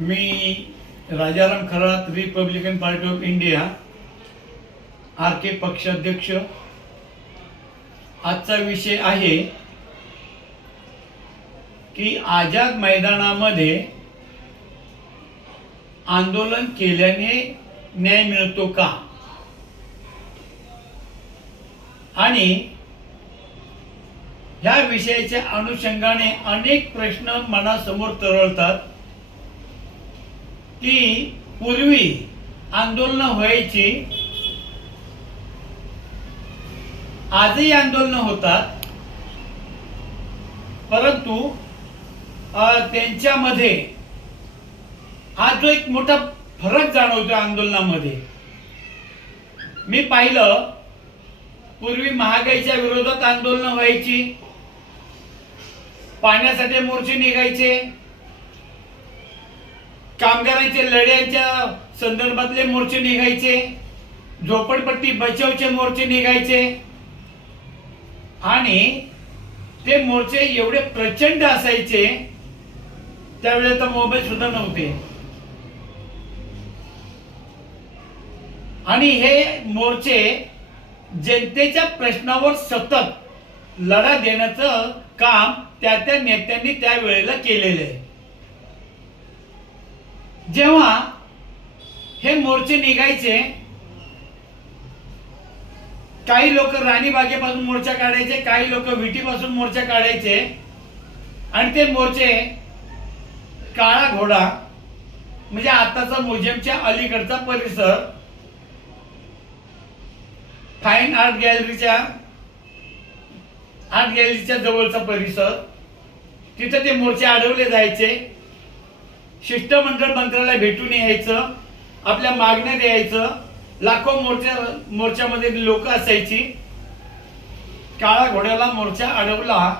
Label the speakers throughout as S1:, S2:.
S1: Me Rajaram Kharat Republican Party of India R K पक्षाध्यक्ष आजचा विषय आहे की आझाद मैदानामध्ये आंदोलन केल्याने न्याय मिळतो का? आणि ह्या विषयाच्या अनुषंगाने अनेक प्रश्न मनासमोर तरळतात. की पूर्वी आंदोलनं व्हायची आजही आंदोलनं होतात. परंतु त्यांच्यामध्ये आज जो एक मोठा फरक जाणवतो आंदोलनामध्ये. मी पाहिलं पूर्वी महागाईच्या विरोधात आंदोलनं व्हायची. पाण्यासाठी मोर्चे निघायचे. कामगारांचे लढ्यांच्या संदर्भातले मोर्चे निघायचे. झोपडपट्टी बचावचे मोर्चे निघायचे. आणि ते मोर्चे एवढे प्रचंड असायचे त्यावेळेस तर मोबाईल सुद्धा नव्हते. आणि हे मोर्चे जनतेच्या प्रश्नावर सतत लढा देण्याचं काम त्या त्या नेत्यांनी त्यावेळेला केलेलं आहे. जेव्हा हे मोर्चे निघायचे काही लोक राणीबागेपासून मोर्चा काढायचे काही लोक विटीपासून मोर्चा काढायचे आणि ते मोर्चे काळा घोडा म्हणजे आताचा म्युझियमच्या अलीकडचा परिसर फाईन आर्ट गॅलरीच्या आर्ट गॅलरीच्या जवळचा परिसर तिथं ते मोर्चे अडवले जायचे. शिष्टमंडळ मंत्र्याला भेटून यायचं आपल्या मागण्या द्यायचं लाखो मोर्चा मोर्चामध्ये लोक असायची. काळा घोड्याला मोर्चा अडवला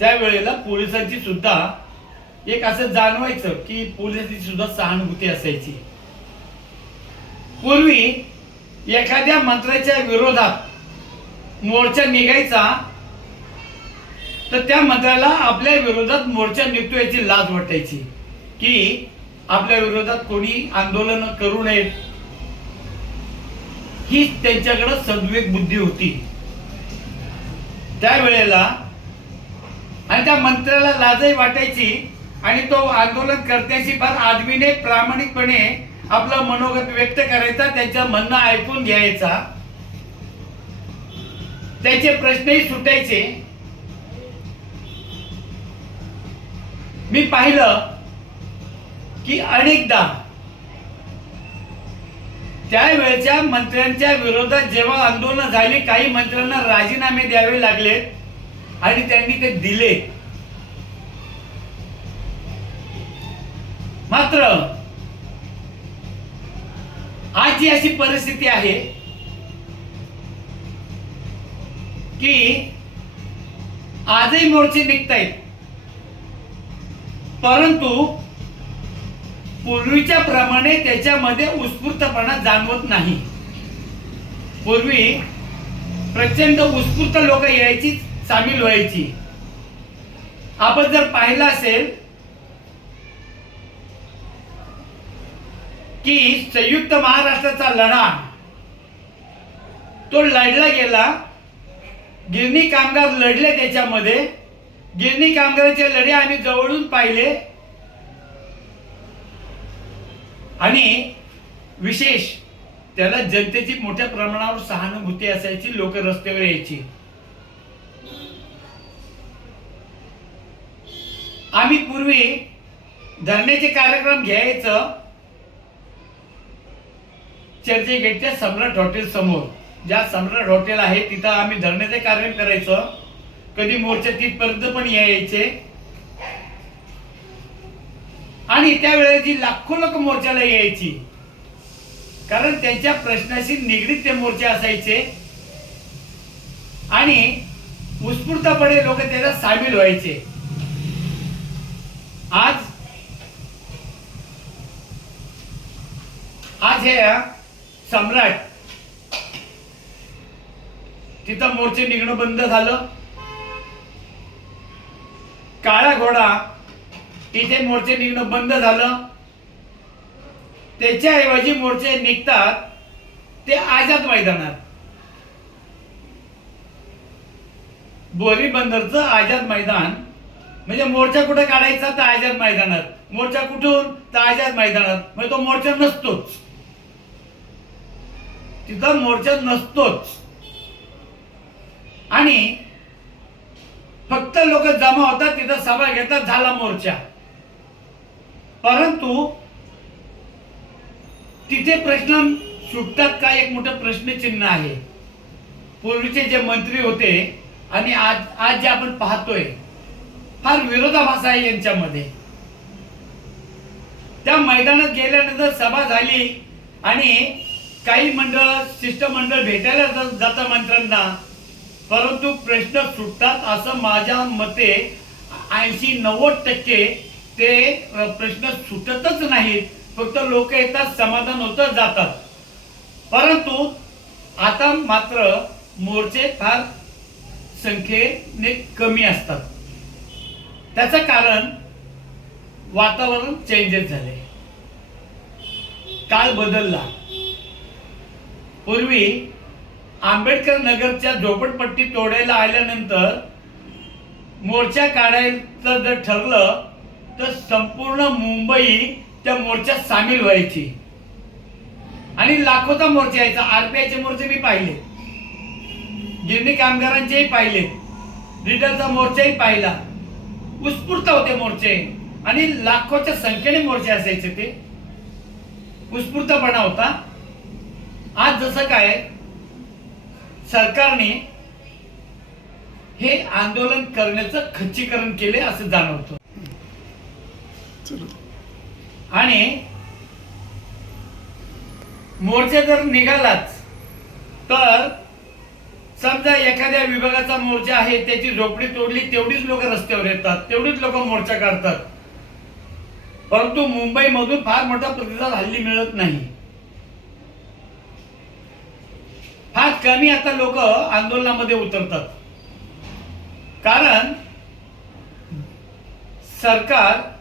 S1: त्यावेळेला पोलिसांची सुद्धा एक असं जाणवायचं की पोलिसांची सुद्धा सहानुभूती असायची. पूर्वी एखाद्या मंत्र्याच्या विरोधात मोर्चा निघायचा तर त्या मंत्र्याला आपल्या विरोधात मोर्चा निघतो याची लाज वाटायची. की आपल्या विरोधात कोणी आंदोलन करू नयेत ही त्यांच्याकडे सद्विवेक बुद्धी होती. त्यावेळेला आणि त्या मंत्र्याला लाजही वाटायची आणि तो आंदोलन करण्याची फार आदमीने प्रामाणिकपणे आपलं मनोगत व्यक्त करायचा त्यांचं म्हणणं ऐकून घ्यायचा. त्याचे प्रश्नही सुटायचे. मी पाहिलं की अनेकदा. त्यावेळच्या मंत्र्यांच्या विरोधात जेव्हा आंदोलन झाली काही मंत्र्यांना राजीनामे द्यावे लागले आणि त्यांनी ते दिले. मात्र आजची अशी परिस्थिती आहे की आजही मोर्चे निघतायत. परंतु पूर्वीच्या प्रमाणे त्याच्यामध्ये उत्स्फूर्तपणा जाणवत नाही. पूर्वी प्रचंड उत्स्फूर्त लोक यायची सामील व्हायची. आपण जर पाहिलं असेल की संयुक्त महाराष्ट्राचा लढा तो लढला गेला. गिरणी कामगार लढले त्याच्यामध्ये. गिरणी कामगारांचे लढे आम्ही जवळून पाहिले. आणि विशेष त्याला जनतेची मोठ्या प्रमाणावर सहानुभूती असायची लोक रस्त्यावर यायची. आम्ही पूर्वी धरण्याचे कार्यक्रम घ्यायचं. चर्चेगेटच्या सम्राट हॉटेल समोर. ज्या सम्राट हॉटेल आहे तिथं आम्ही धरण्याचे कार्यक्रम करायचं. कधी मोर्चा तिथपर्यंत पण यायचे. आणि त्यावेळेस जी लाखो लोक मोर्चाला यायची कारण त्यांच्या प्रश्नाशी निगडीत ते मोर्चे असायचे. आणि उत्स्फूर्तपणे लोक त्याला सामील व्हायचे. आज आज हे सम्राट तिथं मोर्चे निघणं बंद झालं. काळा घोडा तिथे मोर्चे निघणं बंद झालं. त्याच्याऐवजी मोर्चे निघतात ते आझाद मैदानात. बोरी बंदरचं आझाद मैदान म्हणजे मोर्चा कुठे काढायचा तर आझाद मैदानात. मोर्चा कुठून? तर आझाद मैदानात. म्हणजे तो मोर्चा नसतोच. तिथं मोर्चा नसतोच. आणि फक्त लोक जमा होतात तिथं सभा घेतात झाला मोर्चा. परंतु तिथे प्रश्न सुटतात का एक मोठं प्रश्नचिन्ह आहे. पूर्वीचे जे मंत्री होते आणि आज आज जे आपण पाहतोय फार विरोधाभास आहे यांच्यामध्ये. त्या मैदानात गेल्यानंतर सभा झाली आणि काही मंडळ शिष्टमंडळ भेटायला जात जातं मंत्र्यांना. परंतु प्रश्न सुटतात असं माझ्या मते ऐंशी नव्वद टक्के ते प्रश्न सुटतच नाहीत. फक्त लोक येतात समाधान होत जातात. परंतु आता मात्र मोर्चे फार संख्येने कमी असतात. त्याचं कारण वातावरण चेंजेस झाले. काळ बदलला. पूर्वी आंबेडकर नगरच्या झोपडपट्टी तोडायला आल्यानंतर मोर्चा काढायचं जर ठरलं तर संपूर्ण मुंबई त्या मोर्चात सामील व्हायची. आणि लाखोचा मोर्चा यायचा. आरपीआयचे मोर्चे मी पाहिले. गिरणी कामगारांचेही पाहिले. रिटलचा मोर्चाही पाहिला. उत्स्फूर्त होते मोर्चे. आणि लाखोच्या संख्येने मोर्चे असायचे ते. उत्स्फूर्तपणा होता. आज जसं काय सरकारने हे आंदोलन करण्याचं खच्चीकरण केले असं जाणवतं. आणि मोर्चा जर निघालाच तर समजा एखाद्या विभागाचा मोर्चा आहे त्याची झोपडी तोडली तेवढीच लोक रस्त्यावर येतात तेवढीच लोक मोर्चा काढतात. परंतु मुंबई मधून फार मोठा प्रतिसाद हल्ली मिळत नाही. फार कमी आता लोक आंदोलनामध्ये उतरतात. कारण सरकार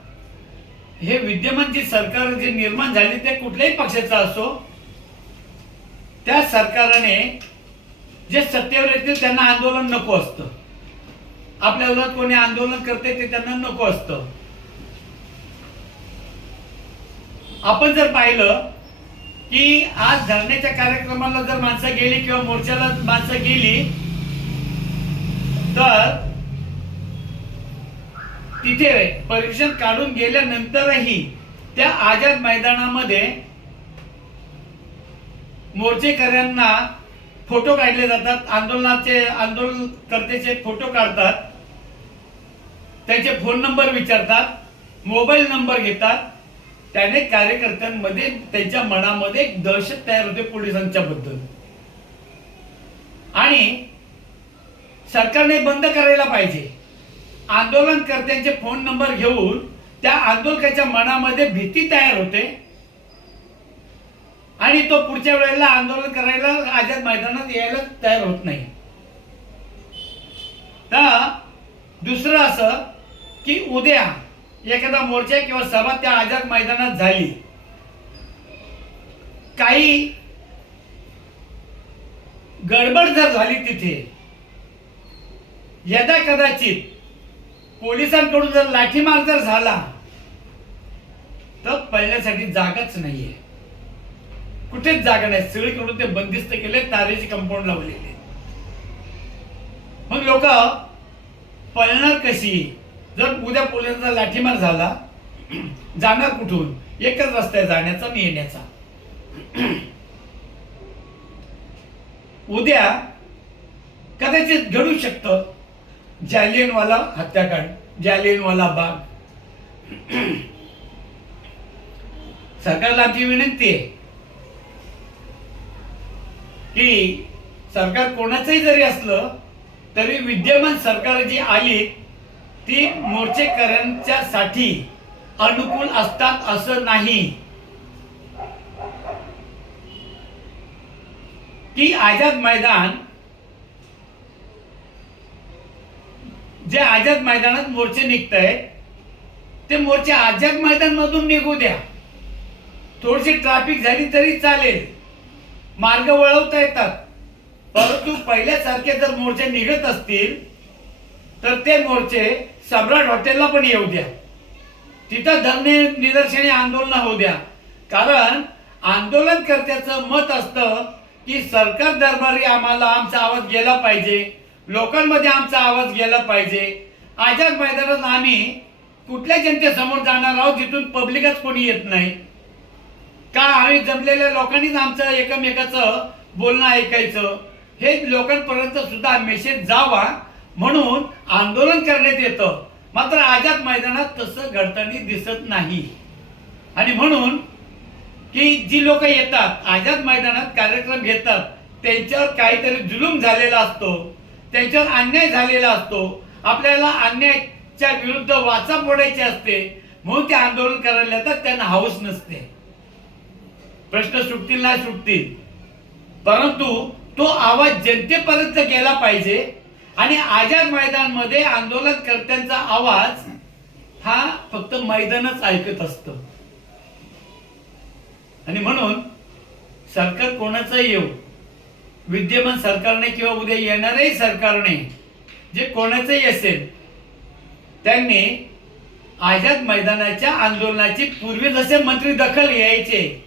S1: हे विद्यमान जी सरकार जे निर्माण झाले ते कुठल्याही पक्षाचा असो त्या सरकारने जे सत्तेवर येतील त्यांना आंदोलन नको असतं. आपल्या विरोधात कोणी आंदोलन करते ते त्यांना नको असतं. आपण जर पाहिलं की आज धरण्याच्या कार्यक्रमाला जर माणसं गेली किंवा मोर्चाला माणसं गेली तर तिथे परीक्षण काढून गेल्यानंतरही त्या आझाद मैदानामध्ये मोर्चेकऱ्यांना फोटो काढले जातात आंदोलनाचे आंदोलनकर्त्याचे फोटो काढतात त्यांचे फोन नंबर विचारतात मोबाईल नंबर घेतात. त्याने कार्यकर्त्यांमध्ये त्यांच्या मनामध्ये एक दहशत तयार होते पोलिसांच्या बद्दल. आणि सरकारने बंद करायला पाहिजे. आंदोलनकर्त्यांचे फोन नंबर घेऊन त्या आंदोलकाच्या मनामध्ये भीती तयार होते. आणि तो पुढच्या वेळेला आंदोलन करायला आझाद मैदानात यायला तयार होत नाही. तर दुसरं असं की उद्या एखादा मोर्चा किंवा सभा त्या आझाद मैदानात झाली. काही गडबड जर झाली तिथे यदा कदाचित पोलिसांकडून जर लाठीमार जर झाला तर पळण्यासाठी जागाच नाहीये. कुठेच जागा नाही. सगळीकडून ते बंदिस्त केले तारेचे कंपाऊंड लावलेले. मग लोक पळणार कशी? जर उद्या पोलिसांचा लाठीमार झाला जाणार कुठून? एकच रस्ता आहे जाण्याचा आणि येण्याचा. उद्या कदाचित घडू शकतं. जालियनवाला हत्याकांड जालियनवाला बाग. सरकारला आमची विनंती आहे की सरकार कोणाचंही जरी असलं तरी विद्यमान सरकार जी आली ती मोर्चेकऱ्यांच्या साठी अनुकूल असतात असं नाही. की आझाद मैदान जे आझाद मैदानात मोर्चे निघत आहेत ते मोर्चे आझाद मैदान मधून निघू द्या. थोडीशी ट्रॅफिक झाली तरी चालेल. मार्ग वळवता येतात. परंतु पहिल्यासारखे जर मोर्चे निघत असतील तर ते मोर्चे सम्राट हॉटेलला पण येऊ द्या. तिथं धरणे निदर्शने आंदोलन होऊ द्या. कारण आंदोलनकर्त्याचं मत असतं की सरकार दरबारी आम्हाला आमचा आवाज गेला पाहिजे. लोकांमध्ये आमचा आवाज गेला पाहिजे. आझाद मैदानात आम्ही कुठल्या जनतेसमोर जाणार आहोत जिथून पब्लिकच कोणी येत नाही? का आम्ही जमलेल्या लोकांनीच आमचं एकमेकाचं बोलणं ऐकायचं? हे लोकांपर्यंत सुद्धा मेसेज जावा म्हणून आंदोलन करण्यात येतं. मात्र आझाद मैदानात तसं घडताना दिसत नाही. आणि म्हणून की जी लोक येतात आझाद मैदानात कार्यक्रम घेतात त्यांच्यावर काहीतरी जुलूम झालेला असतो. त्यांच्यावर अन्याय झालेला असतो. आपल्याला अन्यायाच्या विरुद्ध वाचा फोडायची असते. म्हणून ते आंदोलन करायला येतात त्यांना हाऊस नसते. प्रश्न सुटतील नाही सुटतील. परंतु तो आवाज जनतेपर्यंत गेला पाहिजे. आणि आझाद मैदानमध्ये आंदोलनकर्त्यांचा आवाज हा फक्त मैदानच ऐकत असत. आणि म्हणून सरकार कोणाचंही येऊ विद्यमान सरकारने किंवा उद्या येणाऱ्याही सरकारने जे कोणाचंही असेल त्यांनी आझाद मैदानाच्या आंदोलनाची पूर्वी जसे मंत्री दखल घ्यायचे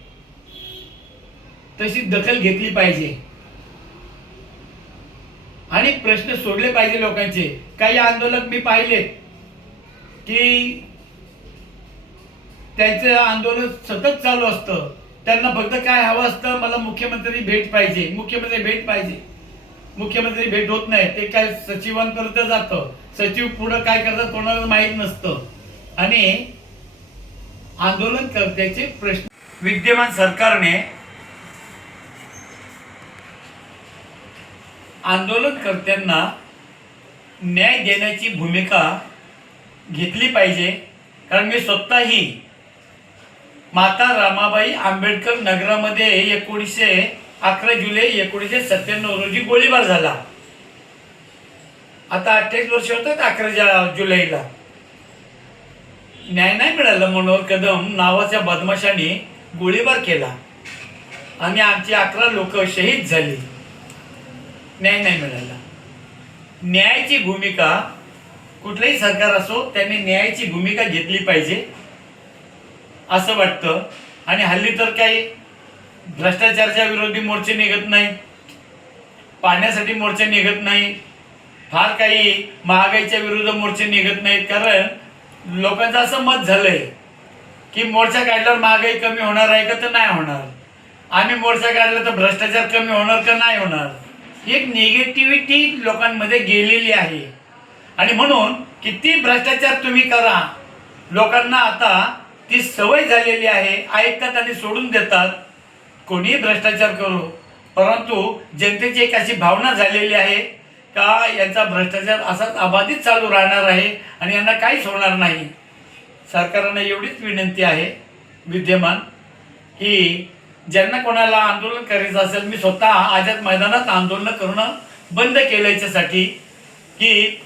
S1: तशी दखल घेतली पाहिजे. आणि प्रश्न सोडले पाहिजे लोकांचे. काही आंदोलक मी पाहिलेत की त्यांचं आंदोलन सतत चालू असतं. त्यांना फक्त काय हवं असतं मला मुख्यमंत्री भेट पाहिजे. मुख्यमंत्री भेट पाहिजे. मुख्यमंत्री भेट होत नाही. ते काय सचिवांपर्यंत जातं. सचिव पुढं काय करतात कोणाला माहीत नसतं. आणि आंदोलनकर्त्याचे प्रश्न विद्यमान सरकारने आंदोलनकर्त्यांना न्याय देण्याची भूमिका घेतली पाहिजे. कारण मी स्वतःही माता रामाबाई आंबेडकर नगरामध्ये एकोणीसशे अकरा जुलै एकोणीसशे सत्त्याण्णव रोजी गोळीबार झाला. आता अठ्ठावीस वर्ष होतात अकरा जुलैला. न्याय नाही मिळालं मनोहर कदम नावाच्या बदमाशाने गोळीबार केला. आणि आमची अकरा लोक शहीद झाली. न्याय नाही मिळाला. न्यायाची भूमिका कुठलंही सरकार असो त्यांनी न्यायाची भूमिका घेतली पाहिजे. असं वाटतं. आणि हल्ली तर काही भ्रष्टाचारच्या विरोधी मोर्चे निघत नाही. पाण्यासाठी मोर्चे निघत नाही. फार काही महागाईच्या विरुद्ध मोर्चे निघत नाहीत. कारण लोकांचं असं मत झालंय की मोर्चा काढल्यावर महागाई कमी होणार आहे का तर नाही होणार. आम्ही मोर्चा काढला तर भ्रष्टाचार कमी होणार का नाही होणार? एक निगेटिव्हिटी लोकांमध्ये गेलेली आहे. आणि म्हणून किती भ्रष्टाचार तुम्ही करा लोकांना आता ती सवय झालेली आहे ऐकतात आणि सोडून देतात. कोणीही भ्रष्टाचार करू. परंतु जनतेची एक अशी भावना झालेली आहे का यांचा भ्रष्टाचार असाच अबाधित चालू राहणार आहे आणि यांना काहीच होणार नाही. सरकारनं एवढीच विनंती आहे विद्यमान. की ज्यांना कोणाला आंदोलन करायचं असेल मी स्वतः आझाद मैदानात आंदोलन करणं बंद केलं याच्यासाठी की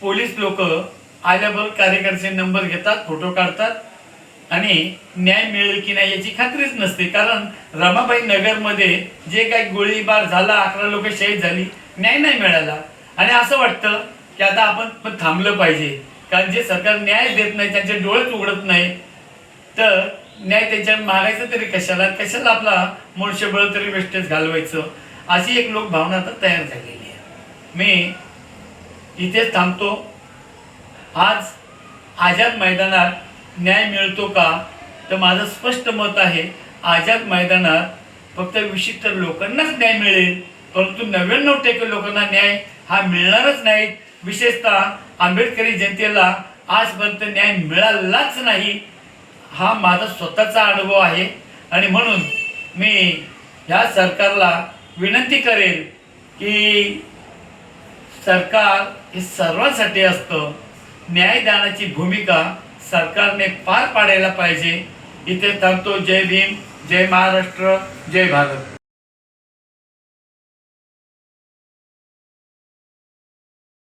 S1: पोलीस लोक आल्याबरोबर कार्यकर्ते नंबर घेतात फोटो काढतात आणि न्याय मिळेल की नाही याची खात्रीच नसते. कारण रमाबाई नगरमध्ये जे काही गोळीबार झाला अकरा लोक शहीद झाली न्याय नाही मिळाला. आणि असं वाटतं की आता आपण पण थांबलं पाहिजे. कारण जे सरकार न्याय देत नाही त्यांचे डोळेच उघडत नाही तर न्याय त्यांच्या मागायचं तरी कशाला? कशाला आपला मनुष्यबळ तरी वेस्टेज घालवायचं? अशी एक लोक भावना आता तयार झालेली आहे. मी इथेच थांबतो. आज आझाद मैदानात न्याय मिळतो का? तर माझं स्पष्ट मत आहे आझाद मैदानात फक्त विशिष्ट लोकांनाच न्याय मिळेल परंतु नव्याण्णव टक्के लोकांना न्याय हा मिळणारच नाही. विशेषतः आंबेडकरी जनतेला आजपर्यंत न्याय मिळालाच नाही हा माझा स्वतःचा अनुभव आहे. आणि म्हणून मी ह्या सरकारला विनंती करेल की सरकार हे सर्वांसाठी असतं. न्यायदानाची भूमिका सरकारने पार पाडायला पाहिजे. इथे थांबतो. जय भीम जय महाराष्ट्र जय भारत.